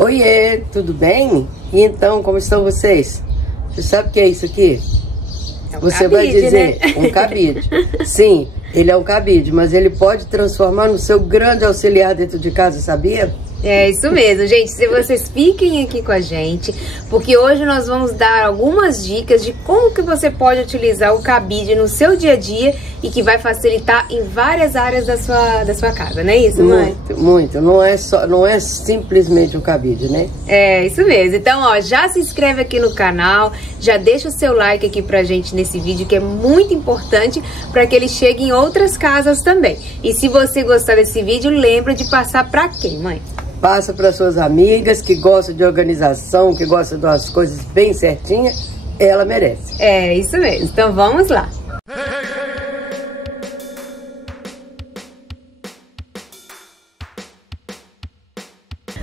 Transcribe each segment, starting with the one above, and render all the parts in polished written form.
Oiê, tudo bem? E então, como estão vocês? Você sabe o que é isso aqui? É um Você cabide, vai dizer, né? Um cabide. Sim, ele é um cabide, mas ele pode transformar no seu grande auxiliar dentro de casa, sabia? É isso mesmo, gente. Se vocês fiquem aqui com a gente, porque hoje nós vamos dar algumas dicas de como que você pode utilizar o cabide no seu dia a dia e que vai facilitar em várias áreas da sua casa, não é isso, mãe? Muito, muito. Não é simplesmente um cabide, né? É isso mesmo. Então, ó, já se inscreve aqui no canal, já deixa o seu like aqui pra gente nesse vídeo, que é muito importante para que ele chegue em outras casas também. E se você gostar desse vídeo, lembra de passar pra quem, mãe? Passa para suas amigas que gostam de organização, que gostam das coisas bem certinhas. Ela merece. É isso mesmo. Então vamos lá.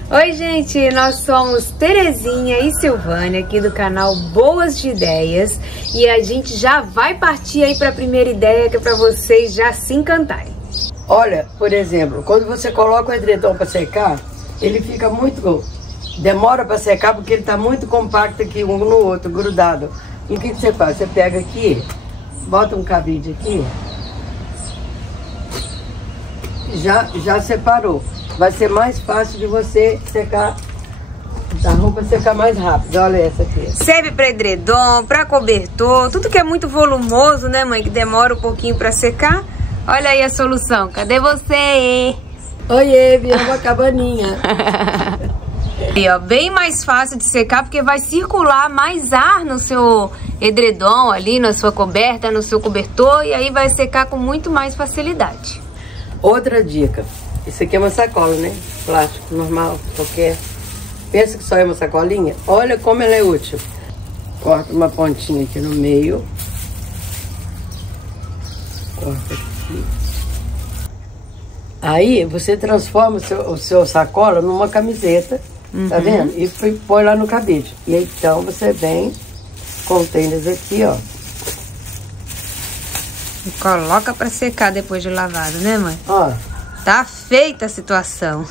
Oi, gente, nós somos Terezinha e Silvânia aqui do canal Boas de Ideias e a gente já vai partir aí para a primeira ideia, que é para vocês já se encantarem. Olha, por exemplo, quando você coloca o edredom para secar, ele fica muito... demora para secar porque ele está muito compacto aqui, um no outro, grudado. E o que você faz? Você pega aqui, bota um cabide aqui, já separou. Vai ser mais fácil de você secar, a roupa secar mais rápido. Olha essa aqui. Serve para edredom, para cobertor, tudo que é muito volumoso, né, mãe? Que demora um pouquinho para secar. Olha aí a solução. Cadê você? Oiê, virou uma cabaninha. E, ó, bem mais fácil de secar porque vai circular mais ar no seu edredom ali, na sua coberta, no seu cobertor, e aí vai secar com muito mais facilidade. Outra dica. Isso aqui é uma sacola, né? Plástico, normal, qualquer. Pensa que só é uma sacolinha? Olha como ela é útil. Corta uma pontinha aqui no meio. Corta aqui. Aí você transforma o seu sacola numa camiseta, tá vendo? E põe lá no cabide. E então você vem com o tênis aqui, ó. E coloca pra secar depois de lavado, né, mãe? Ó. Tá feita a situação.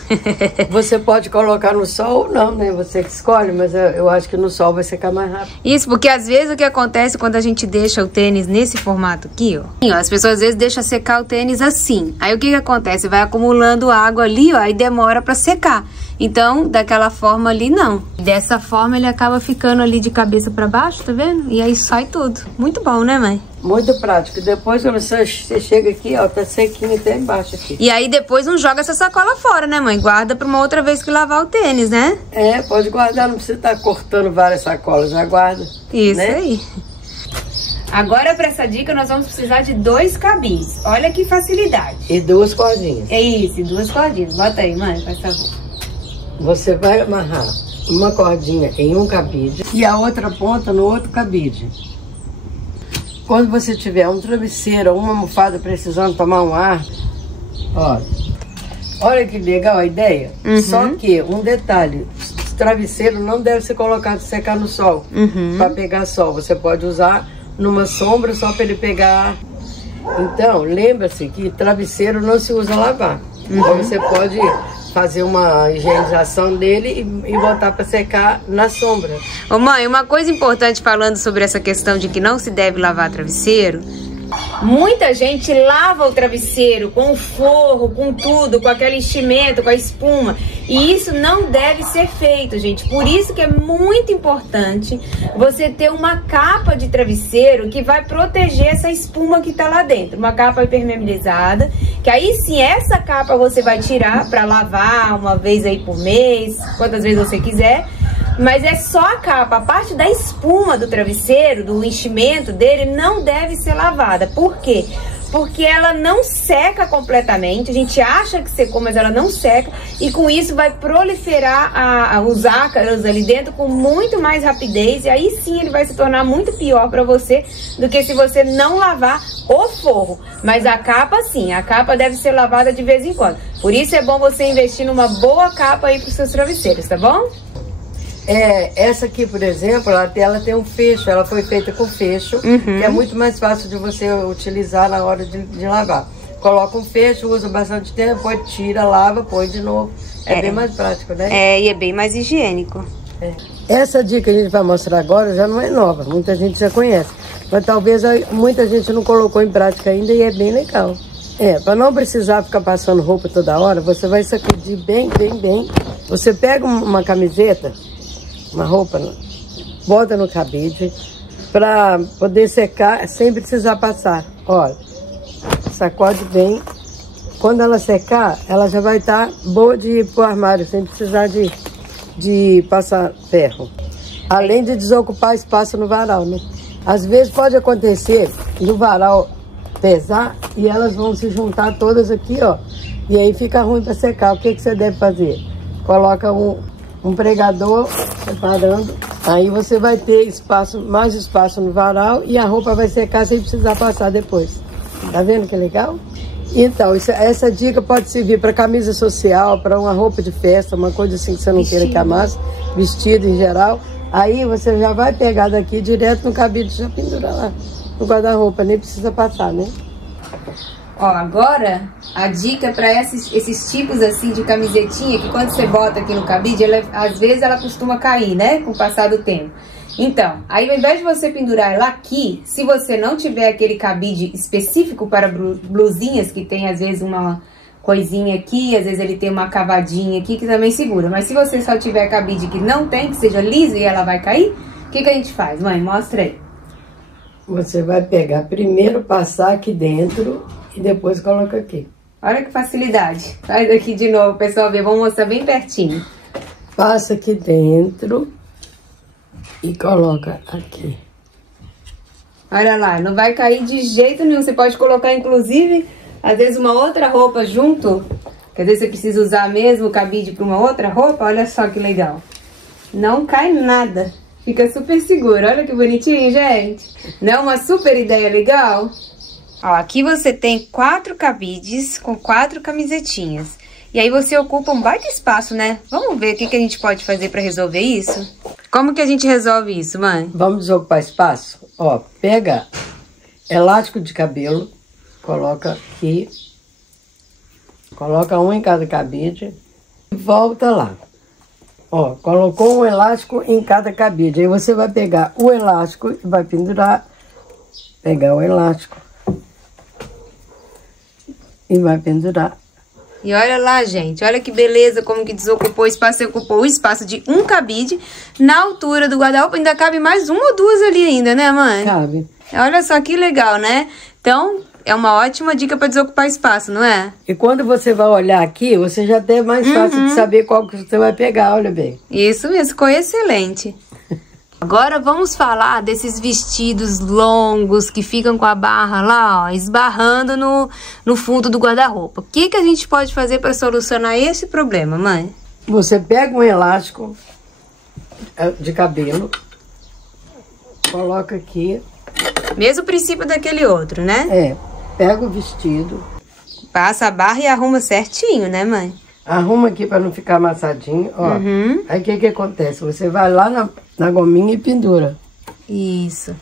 Você pode colocar no sol ou não, né? Você que escolhe, mas eu acho que no sol vai secar mais rápido. Isso, porque às vezes o que acontece quando a gente deixa o tênis nesse formato aqui, ó. As pessoas às vezes deixam secar o tênis assim. Aí o que acontece? Vai acumulando água ali, ó, e demora pra secar. Então, daquela forma ali, não. Dessa forma ele acaba ficando ali de cabeça pra baixo, tá vendo? E aí sai tudo. Muito bom, né, mãe? Muito prático. Depois quando você chega aqui, ó, tá sequinho até embaixo aqui. E aí depois não joga essa sacola fora, né, mãe? Guarda pra uma outra vez que lavar o tênis, né? É, pode guardar, não precisa estar cortando várias sacolas, já guarda. Isso, né? Aí. Agora, para essa dica, nós vamos precisar de 2 cabinhos. Olha que facilidade. E 2 cordinhas. É isso, 2 cordinhas. Bota aí, mãe, faz favor. Você vai amarrar uma cordinha em um cabide e a outra ponta no outro cabide. Quando você tiver um travesseiro ou uma almofada precisando tomar um ar, olha que legal a ideia. Só que, um detalhe, o travesseiro não deve ser colocado secar no sol, para pegar sol. Você pode usar numa sombra só para ele pegar ar. Então, lembra-se que travesseiro não se usa lavar. Então você pode fazer uma higienização dele e botar para secar na sombra. Ô mãe, uma coisa importante falando sobre essa questão de que não se deve lavar travesseiro. Muita gente lava o travesseiro com o forro, com tudo, com aquele enchimento, com a espuma. E isso não deve ser feito, gente. Por isso que é muito importante você ter uma capa de travesseiro que vai proteger essa espuma que tá lá dentro. Uma capa impermeabilizada, que aí sim, essa capa você vai tirar para lavar uma vez aí por mês, quantas vezes você quiser. Mas é só a capa, a parte da espuma do travesseiro, do enchimento dele, não deve ser lavada. Por quê? Porque ela não seca completamente, a gente acha que secou, mas ela não seca. E com isso vai proliferar os ácaros ali dentro com muito mais rapidez. E aí sim ele vai se tornar muito pior para você do que se você não lavar o forro. Mas a capa sim, a capa deve ser lavada de vez em quando. Por isso é bom você investir numa boa capa aí para os seus travesseiros, tá bom? Essa aqui, por exemplo, ela tem um fecho, ela foi feita com fecho, que é muito mais fácil de você utilizar na hora de lavar. coloca um fecho, usa bastante tempo, depois tira, lava, põe de novo. É bem mais prático, né? E é bem mais higiênico. Essa dica que a gente vai mostrar agora já não é nova, muita gente já conhece. Mas talvez muita gente não colocou em prática ainda e é bem legal. Para não precisar ficar passando roupa toda hora, você vai sacudir bem. Você pega uma camiseta, uma roupa, bota no cabide, para poder secar sem precisar passar. Olha, sacode bem. Quando ela secar, ela já vai estar boa de ir pro armário, sem precisar de passar ferro. Além de desocupar espaço no varal, né? Às vezes pode acontecer no varal pesar e elas vão se juntar todas aqui, ó. E aí fica ruim para secar. O que você deve fazer? Coloca um pregador separando. Aí você vai ter mais espaço no varal e a roupa vai secar sem precisar passar depois. Tá vendo que legal? Então, essa dica pode servir para camisa social, para uma roupa de festa, uma coisa assim que você não queira que amasse, vestido em geral. Aí você já vai pegar daqui direto no cabide, já pendura lá no guarda-roupa, nem precisa passar, né? Ó, agora a dica para esses tipos assim de camisetinha, que quando você bota aqui no cabide, às vezes ela costuma cair, né? Com o passar do tempo. Então, aí ao invés de você pendurar ela aqui, se você não tiver aquele cabide específico para blusinhas, que tem às vezes uma coisinha aqui, às vezes ele tem uma cavadinha aqui que também segura. Mas se você só tiver cabide que não tem, que seja liso e ela vai cair, o que a gente faz? Mãe, mostra aí. Você vai pegar primeiro, passar aqui dentro e depois coloca aqui. Olha que facilidade. Faz aqui de novo, pessoal, ver. Vamos mostrar bem pertinho. Passa aqui dentro e coloca aqui. Olha lá, não vai cair de jeito nenhum. Você pode colocar, inclusive, às vezes uma outra roupa junto. Que às vezes você precisa usar mesmo o cabide para uma outra roupa. Olha só que legal. Não cai nada. Fica super seguro. Olha que bonitinho, gente. Não é uma super ideia legal? Ó, aqui você tem 4 cabides com 4 camisetinhas. E aí você ocupa um baita espaço, né? Vamos ver o que a gente pode fazer para resolver isso? Como que a gente resolve isso, mãe? Vamos desocupar espaço? Ó, pega elástico de cabelo, coloca aqui, coloca um em cada cabide e volta lá. Ó, colocou um elástico em cada cabide. Aí você vai pegar o elástico e vai pendurar, pegar o elástico e vai pendurar. E olha lá, gente, olha que beleza, como que desocupou o espaço. Você ocupou o espaço de um cabide na altura do guarda-roupa. Ainda cabe mais uma ou duas ali ainda, né, mãe? Cabe. Olha só que legal, né? Então, é uma ótima dica para desocupar espaço, não é? E quando você vai olhar aqui, você já tem mais fácil de saber qual que você vai pegar, olha bem. Isso mesmo, ficou excelente. Agora vamos falar desses vestidos longos que ficam com a barra lá, ó, esbarrando no fundo do guarda-roupa. O que a gente pode fazer para solucionar esse problema, mãe? Você pega um elástico de cabelo, coloca aqui. Mesmo princípio daquele outro, né? Pega o vestido. Passa a barra e arruma certinho, né, mãe? Arruma aqui para não ficar amassadinho, ó. Aí o que acontece? Você vai lá na gominha e pendura. Isso.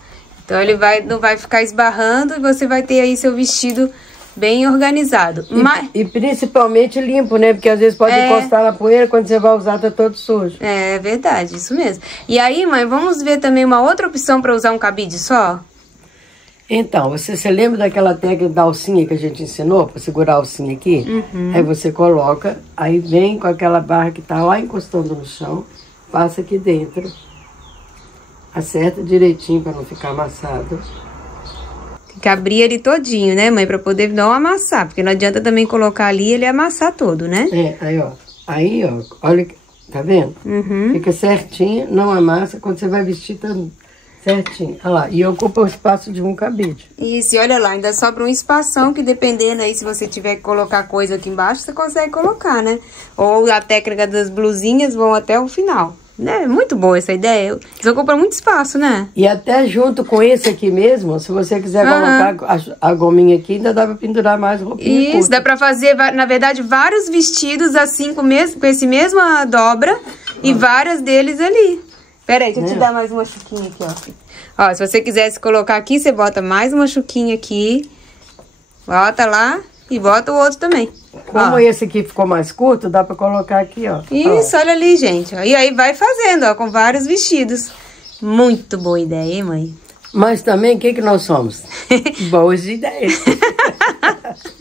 Então ele não vai ficar esbarrando e você vai ter aí seu vestido bem organizado. E principalmente limpo, né? Porque às vezes pode encostar na poeira, quando você vai usar tá todo sujo. É verdade, isso mesmo. E aí, mãe, vamos ver também uma outra opção para usar um cabide só? Então, você lembra daquela técnica da alcinha que a gente ensinou, para segurar a alcinha aqui? Aí você coloca, aí vem com aquela barra que tá lá encostando no chão, passa aqui dentro, acerta direitinho para não ficar amassado. Tem que abrir ele todinho, né, mãe, para poder não amassar, porque não adianta também colocar ali e ele amassar todo, né? Aí, ó, olha, tá vendo? Fica certinho, não amassa, quando você vai vestir também. Certinho, olha lá, e ocupa o espaço de um cabide. Isso, e olha lá, ainda sobra um espação que dependendo aí, se você tiver que colocar coisa aqui embaixo, você consegue colocar, né? Ou a técnica das blusinhas vão até o final, né? Muito boa essa ideia, desocupa muito espaço, né? E até junto com esse aqui mesmo, se você quiser colocar a gominha aqui, ainda dá pra pendurar mais roupinha. Isso, dá pra fazer, na verdade, vários vestidos assim, com esse mesma dobra e várias deles ali. Pera aí, deixa eu te dar mais uma chuquinha aqui, ó. Ó, se você quisesse colocar aqui, você bota mais uma chuquinha aqui. Bota lá. E bota o outro também. Como esse aqui ficou mais curto, dá pra colocar aqui, ó. Isso, olha ali, gente. E aí vai fazendo, ó, com vários vestidos. Muito boa ideia, hein, mãe? Mas também, o que nós somos? Boas ideias.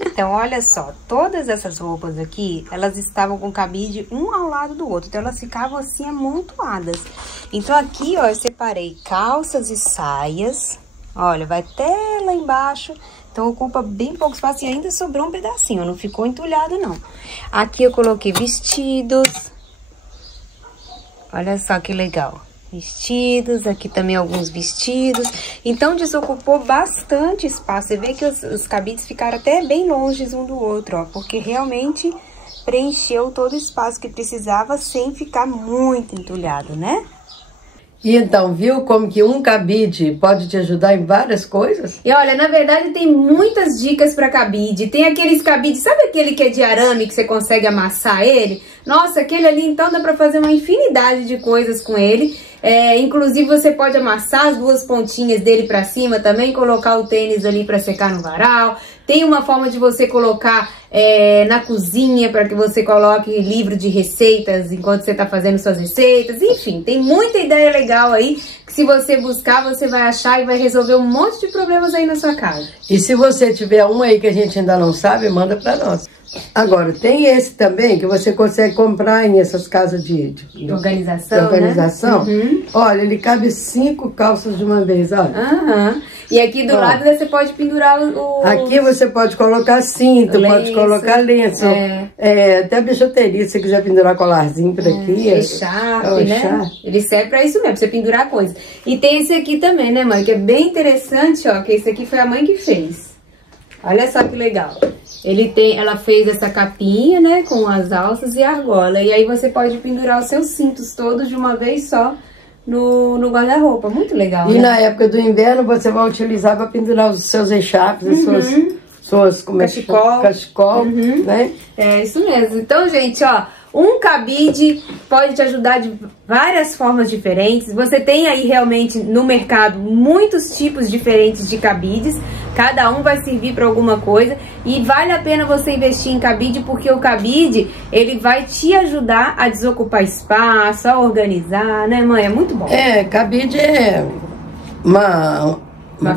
Então, olha só, todas essas roupas aqui, elas estavam com cabide um ao lado do outro. Então, elas ficavam assim amontoadas. Então, aqui, ó, eu separei calças e saias. Olha, vai até lá embaixo. Então, ocupa bem pouco espaço e ainda sobrou um pedacinho, não ficou entulhado, não. Aqui eu coloquei vestidos. Olha só que legal. Vestidos, aqui também alguns vestidos. Então, desocupou bastante espaço. Você vê que os cabides ficaram até bem longe um do outro, ó. Porque realmente preencheu todo o espaço que precisava sem ficar muito entulhado, né? E então, viu como que um cabide pode te ajudar em várias coisas? E olha, na verdade tem muitas dicas para cabide. Tem aqueles cabides, sabe aquele que é de arame que você consegue amassar ele? Nossa, aquele ali então dá para fazer uma infinidade de coisas com ele. Inclusive você pode amassar as duas pontinhas dele para cima também, colocar o tênis ali para secar no varal. Tem uma forma de você colocar na cozinha para que você coloque livro de receitas enquanto você está fazendo suas receitas. Enfim, tem muita ideia legal aí que se você buscar, você vai achar e vai resolver um monte de problemas aí na sua casa. E se você tiver um aí que a gente ainda não sabe, manda para nós. Agora, tem esse também que você consegue comprar em essas casas de organização. Né? Uhum. Olha, ele cabe 5 calças de uma vez, olha. Uhum. E aqui do lado você pode pendurar o... Aqui você pode colocar cinto, pode colocar lenço. Até bijuteria, se você quiser pendurar colarzinho por aqui. Echarpe, né? Ele serve pra isso mesmo, pra você pendurar coisas. E tem esse aqui também, né, mãe? Que é bem interessante, ó. Que esse aqui foi a mãe que fez. Olha só que legal. Ela fez essa capinha, né, com as alças e a argola. E aí você pode pendurar os seus cintos todos de uma vez só no guarda-roupa. Muito legal, E né? na época do inverno você vai utilizar para pendurar os seus echarpes, as suas cachecol, né? É isso mesmo. Então, gente, ó, um cabide pode te ajudar de várias formas diferentes. Você tem aí realmente no mercado muitos tipos diferentes de cabides. Cada um vai servir para alguma coisa e vale a pena você investir em cabide porque o cabide, ele vai te ajudar a desocupar espaço, a organizar, né, mãe? É muito bom. Cabide é uma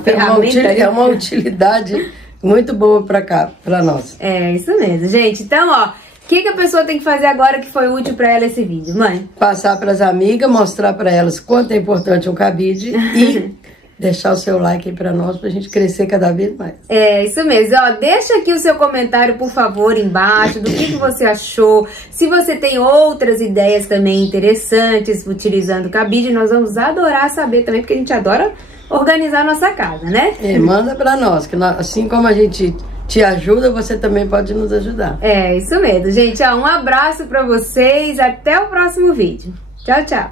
ferramenta, é uma utilidade muito boa para nós. É isso mesmo, gente. Então, ó, o que a pessoa tem que fazer agora que foi útil para ela esse vídeo, mãe? Passar para as amigas, mostrar para elas quanto é importante um cabide e deixar o seu like aí pra nós, pra gente crescer cada vez mais. É, isso mesmo. Ó, deixa aqui o seu comentário, por favor, embaixo, do que você achou. Se você tem outras ideias também interessantes utilizando o cabide, nós vamos adorar saber também, porque a gente adora organizar a nossa casa, né? Manda pra nós, que assim como a gente te ajuda, você também pode nos ajudar. É, isso mesmo. Gente, ó, um abraço pra vocês, até o próximo vídeo. Tchau, tchau.